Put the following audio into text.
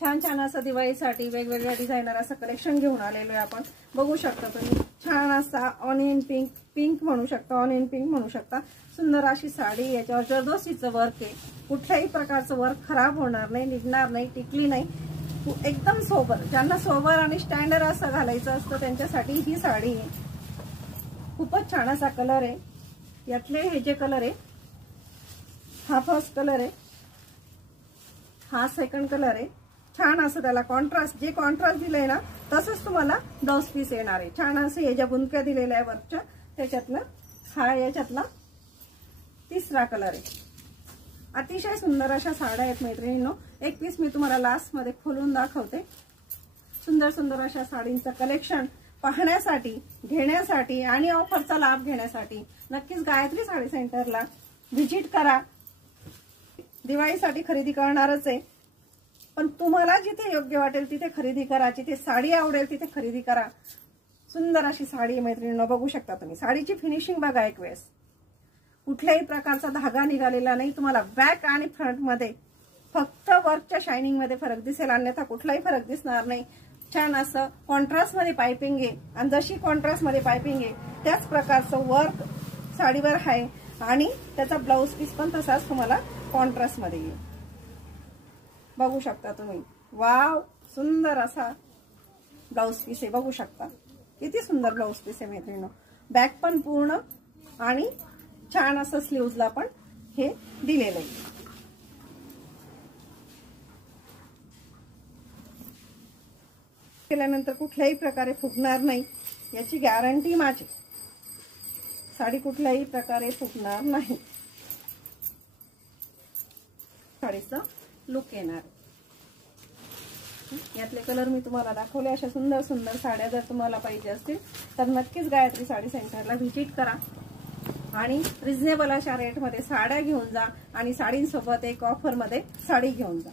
छान छान असं दिवाळीसाठी वेगवेगळ्या डिझायनर असं कलेक्शन घेऊन आलेलो आहे आपण. बघू शकता तुम्ही छान असा ऑनियन पिंक, पिंक म्हणू शकता, ऑनियन पिंक म्हणू शकता. सुंदर अशी साडी, याच्यावर जरदोसीचं वर्क आहे. कुठल्याही प्रकारचं वर्क खराब होणार नाही, निघणार नाही, टिकली नाही, एकदम सोबर. ज्यांना सोबर आणि स्टँडर्ड असं घालायचं असतं त्यांच्यासाठी ही साडी आहे. खूपच छान असा कलर आहे. यातले हे जे कलर आहे, हा फर्स्ट कलर आहे, हा सेकंड कलर आहे. छान असं त्याला कॉन्ट्रास्ट, जे कॉन्ट्रास्ट दिलंय ना तसंच तुम्हाला ब्लाउज पीस येणार आहे. छान असे हे ज्या बुंदक्या दिलेल्या आहे वर्कच्या, त्याच्यातलं हा याच्यातला तिसरा कलर आहे. अतिशय सुंदर अशा साड्या आहेत मैत्रिणींनो. एक पीस मी तुम्हाला लास्ट मध्ये खोलून दाखवते. सुंदर सुंदर अशा साडींचं कलेक्शन पाहण्यासाठी, घेण्यासाठी आणि ऑफरचा लाभ घेण्यासाठी नक्कीच गायत्री साडी सेंटरला व्हिजिट करा. दिवाळीसाठी खरेदी करणारच आहे, पण तुम्हाला जिथे योग्य वाटेल तिथे खरेदी करा. जिथे साडी आवडेल तिथे खरेदी करा. सुंदर अशी साडी मैत्रिणींनो, बघू शकता तुम्ही. साडीची फिनिशिंग बघा एक वेळेस. कुठल्याही प्रकारचा धागा निघालेला नाही. तुम्हाला बॅक आणि फ्रंट मध्ये फक्त वर्कच्या शायनिंग मध्ये फरक दिसेल, अन्यथा कुठलाही फरक दिसणार नाही. छान असं कॉन्ट्रास्ट मध्ये पाइपिंग आहे आणि जशी कॉन्ट्रास्ट मध्ये पाइपिंग आहे त्याच प्रकारचं वर्क साडीवर आहे आणि त्याचा ब्लाउज पीस पण तसाच तुम्हाला कॉन्ट्रास्ट मध्ये येईल. बघू शकता तुम्ही. वाव, सुंदर असा ब्लाउज पीस आहे. बघू शकता किती सुंदर ब्लाउज पीस आहे मैत्रिणींनो. बॅक पण पूर्ण आणि छान असं स्लीव्हजला पण हे दिलेलं आहे. केल्यानंतर कुठल्याही प्रकारे फुगणार नाही याची गॅरंटी माझी. साडी कुठल्याही प्रकारे फुगणार नाही. साडीचा लुक येणार. यातले कलर मी तुम्हाला दाखवले. अशा सुंदर सुंदर साड्या जर तुम्हाला पाहिजे असतील तर नक्कीच गायत्री साडी सेंटरला व्हिजिट करा आणि रिझनेबल अशा रेटमध्ये साड्या घेऊन जा आणि साडींसोबत एक ऑफर मध्ये साडी घेऊन जा.